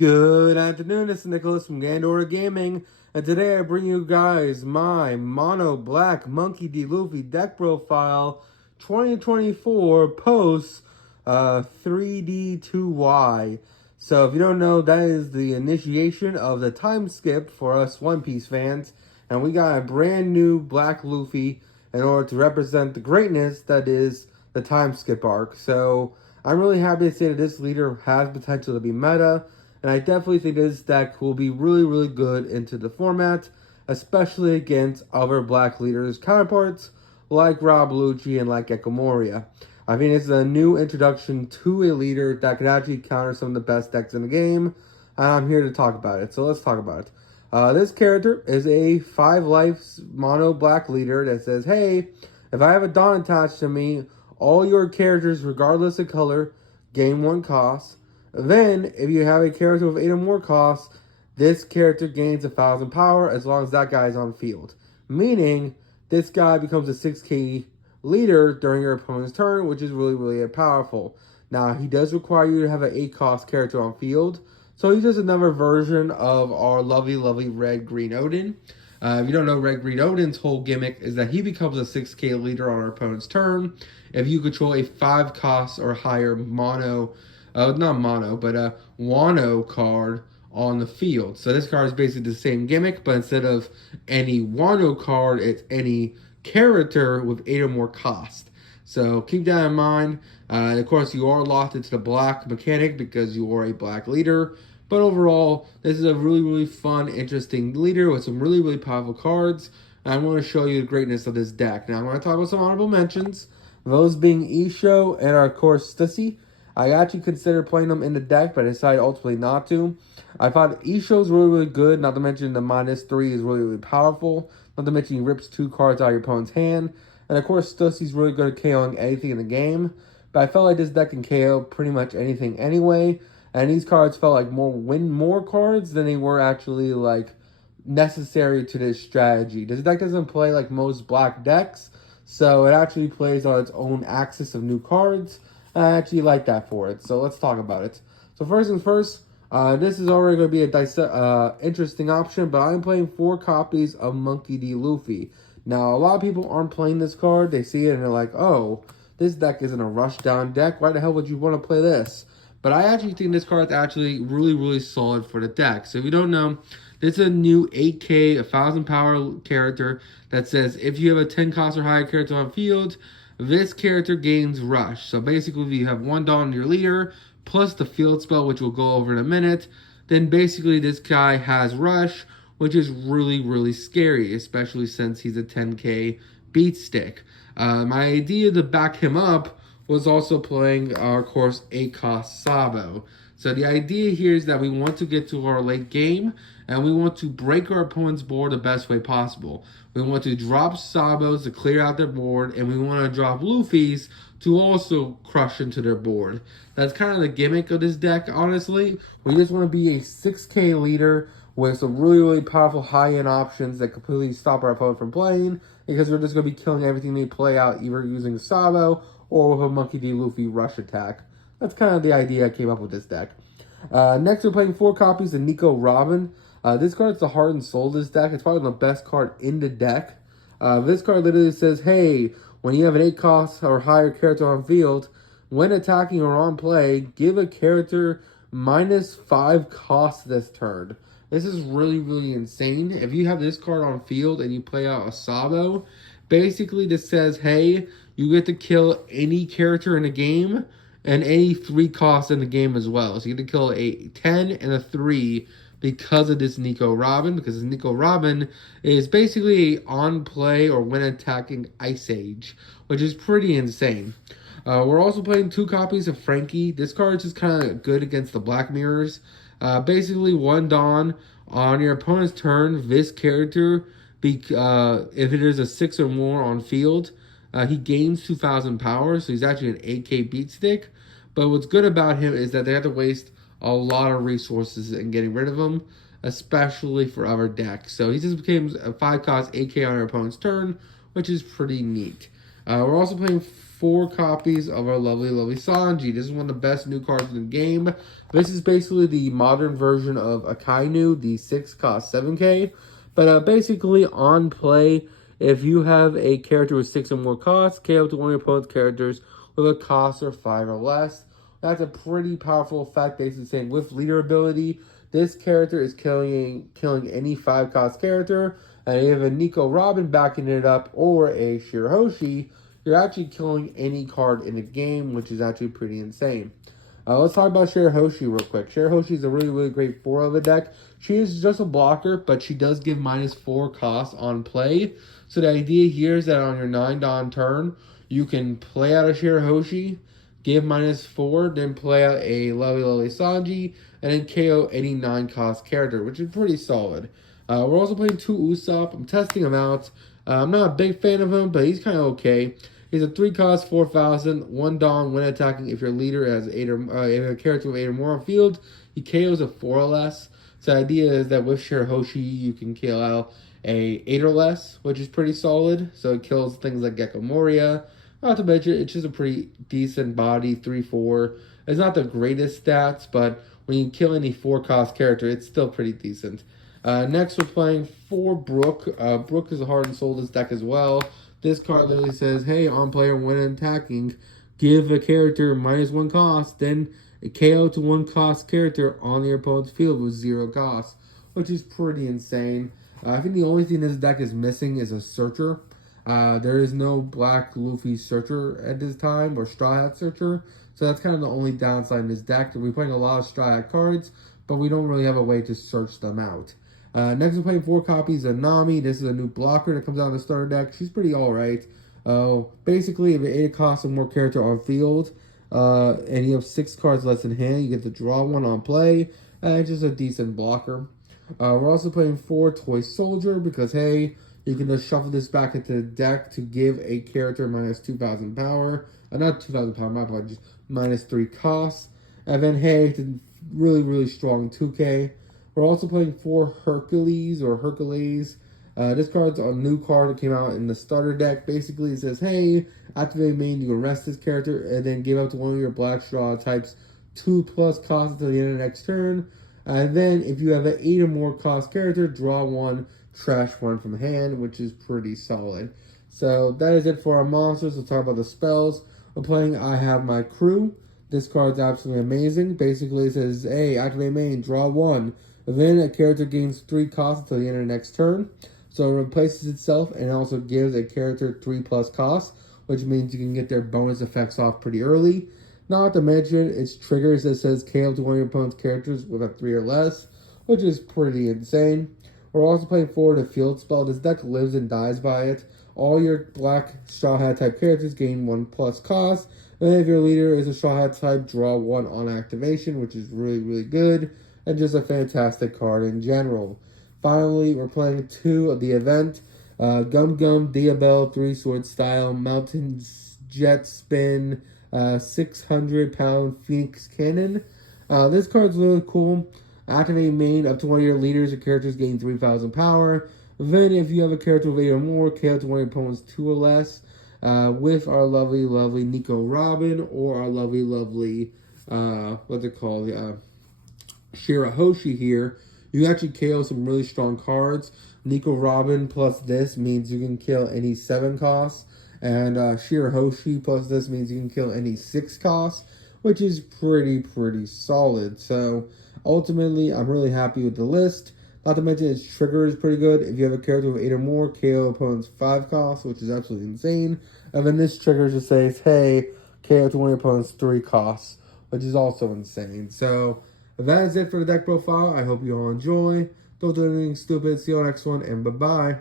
Good afternoon, this is Nicholas from Gandora Gaming, and today I bring you guys my Mono Black Monkey.D.Luffy deck profile 2024 post 3D2Y. So if you don't know, that is the initiation of the time skip for us One Piece fans, and we got a brand new Black Luffy in order to represent the greatness that is the time skip arc. So I'm really happy to say that this leader has potential to be meta. And I definitely think this deck will be really, really good into the format, especially against other Black leaders counterparts like Rob Lucci and like Ekomoria. I think it's a new introduction to a leader that can actually counter some of the best decks in the game, and I'm here to talk about it. So let's talk about it. This character is a 5 life mono Black leader that says, hey, if I have a Dawn attached to me, all your characters, regardless of color, gain 1 cost. Then, if you have a character with 8 or more costs, this character gains 1,000 power as long as that guy is on field. Meaning, this guy becomes a 6k leader during your opponent's turn, which is really, really powerful. Now, he does require you to have an 8 cost character on field, so he's just another version of our lovely, lovely Red Green Odin. If you don't know, Red Green Odin's whole gimmick is that he becomes a 6k leader on our opponent's turn if you control a 5 cost or higher mono not mono, but a Wano card on the field. So this card is basically the same gimmick, but instead of any Wano card, it's any character with 8 or more cost. So keep that in mind. Of course, you are locked into the black mechanic because you are a black leader. But overall, this is a really, really fun, interesting leader with some really, really powerful cards. And I want to show you the greatness of this deck. Now, I'm going to talk about some honorable mentions. Those being Isho and, of course, Stussy. I actually considered playing them in the deck, but I decided ultimately not to. I thought Isho's really, really good, not to mention the -3 is really, really powerful. Not to mention he rips 2 cards out of your opponent's hand. And of course, Stussy's really good at KOing anything in the game. But I felt like this deck can KO pretty much anything anyway. And these cards felt like win more cards than they were actually like necessary to this strategy. This deck doesn't play like most black decks, so it actually plays on its own axis of new cards. I actually like that for it, so let's talk about it. So first things first, this is already going to be a interesting option, but I'm playing 4 copies of Monkey.D.Luffy. Now, a lot of people aren't playing this card. They see it and they're like, oh, this deck isn't a rush-down deck. Why the hell would you want to play this? But I actually think this card is actually really, really solid for the deck. So if you don't know, this is a new 8k, 1,000 power character that says if you have a 10 cost or higher character on field, this character gains Rush. So basically, if you have 1 Dawn on your leader, plus the field spell, which we'll go over in a minute, then basically this guy has Rush, which is really, really scary, especially since he's a 10k beat stick. My idea to back him up was also playing, of course, 8 cost Sabo. So the idea here is that we want to get to our late game, and we want to break our opponent's board the best way possible. We want to drop Sabos to clear out their board, and we want to drop Luffy's to also crush into their board. That's kind of the gimmick of this deck, honestly. We just want to be a 6k leader with some really, really powerful high-end options that completely stop our opponent from playing, because we're just going to be killing everything they play out, either using Sabo or with a Monkey.D.Luffy rush attack. That's kind of the idea I came up with this deck. Next, we're playing 4 copies of Nico Robin. This card is the heart and soul of this deck. It's probably the best card in the deck. This card literally says, hey, when you have an 8 cost or higher character on field, when attacking or on play, give a character -5 cost this turn. This is really, really insane. If you have this card on field and you play out a Sabo, basically this says, hey, you get to kill any character in the game and any 3 costs in the game as well. So you get to kill a 10 and a 3 because of this Nico Robin, because this Nico Robin is basically a on play or when attacking Ice Age, which is pretty insane. We're also playing 2 copies of Frankie. This card is just kind of good against the Black Mirrors. Basically, 1 Dawn on your opponent's turn. This character, if it is a 6 or more on field, he gains 2,000 power, so he's actually an 8k beat stick. But what's good about him is that they have to waste a lot of resources in getting rid of him, especially for other decks. So he just became a 5 cost 8k on our opponent's turn, which is pretty neat. We're also playing 4 copies of our lovely Sanji. This is one of the best new cards in the game. This is basically the modern version of Akainu. The 6 cost 7k. But basically, on play, if you have a character with 6 or more costs, KO to one of your opponent's characters with a cost of 5 or less. That's a pretty powerful effect, basically saying with leader ability, this character is killing any 5 cost character. And if you have a Nico Robin backing it up or a Shirahoshi, you're actually killing any card in the game, which is actually pretty insane. Let's talk about Shirahoshi real quick. Shirahoshi is a really great 4 of the deck. She is just a blocker, but she does give -4 cost on play. So the idea here is that on your 9-Dawn turn, you can play out a Shirahoshi, give -4, then play out a lovely Sanji, and then KO any 9 cost character, which is pretty solid. We're also playing 2 Usopp. I'm testing him out. I'm not a big fan of him, but he's kind of okay. He's a 3 cost, 4,000, 1 Dawn when attacking. If your leader has 8 or if a character with 8 or more on field, he KOs a 4 or less. So the idea is that with Shirahoshi, you can kill out a 8 or less, which is pretty solid. So it kills things like Gecko Moria. Not to mention, it's just a pretty decent body, 3-4. It's not the greatest stats, but when you kill any 4 cost character, it's still pretty decent. Next, we're playing 4 Brook. Brook is a heart and soul this deck as well. This card literally says, hey, on player when attacking, give a character -1 cost, then a KO to 1 cost character on your opponent's field with 0 cost, which is pretty insane. I think the only thing this deck is missing is a Searcher. There is no Black Luffy Searcher at this time, or Straw Hat Searcher, so that's kind of the only downside in this deck. We're playing a lot of Straw Hat cards, but we don't really have a way to search them out. Next, we're playing 4 copies of Nami. This is a new blocker that comes out of the starter deck. She's pretty alright. Basically, if it costs a more character on field, and you have 6 cards less in hand, you get to draw 1 on play. It's just a decent blocker. We're also playing 4 Toy Soldier because, hey, you can just shuffle this back into the deck to give a character -2,000 power. Not 2,000 power, my apologies. -3 costs. And then, hey, it's a really strong 2k. We're also playing 4 Hercules. This card's a new card that came out in the starter deck. Basically, it says, hey, activate main, you arrest this character, and then give up to one of your Black Straw types 2+ cost until the end of the next turn. And then, if you have an 8 or more cost character, draw 1, trash 1 from hand, which is pretty solid. So, that is it for our monsters. Let's talk about the spells. We're playing I Have My Crew. This card's absolutely amazing. Basically, it says, hey, activate main, draw 1. Then a character gains 3 costs until the end of the next turn. So it replaces itself and also gives a character 3+ costs, which means you can get their bonus effects off pretty early. Not to mention, its triggers that says KO to one of your opponent's characters with a 3 or less, which is pretty insane. We're also playing 4 the field spell. This deck lives and dies by it. All your Black Straw Hat type characters gain 1+ cost. And if your leader is a Straw Hat type, draw 1 on activation, which is really good. And just a fantastic card in general. Finally, we're playing 2 of the event. Gum Gum Diabelle 3-sword style Mountain Jet Spin 600-pound Phoenix Cannon. This card's really cool. Activate main up to one of your leaders or characters gain 3,000 power. Then if you have a character with 8 or more, KO to one of your opponents 2 or less. With our lovely Nico Robin or our lovely what's it called? Shirahoshi here, you actually KO some really strong cards. Nico Robin plus this means you can kill any 7 costs, and Shirahoshi plus this means you can kill any 6 costs, which is pretty solid. So ultimately, I'm really happy with the list. Not to mention its trigger is pretty good. If you have a character with 8 or more, KO opponent's 5 costs, which is absolutely insane. And then this trigger just says, hey, KO to one of your opponent's 3 costs, which is also insane. So that is it for the deck profile. I hope you all enjoy. Don't do anything stupid. See you on the next one, and bye-bye.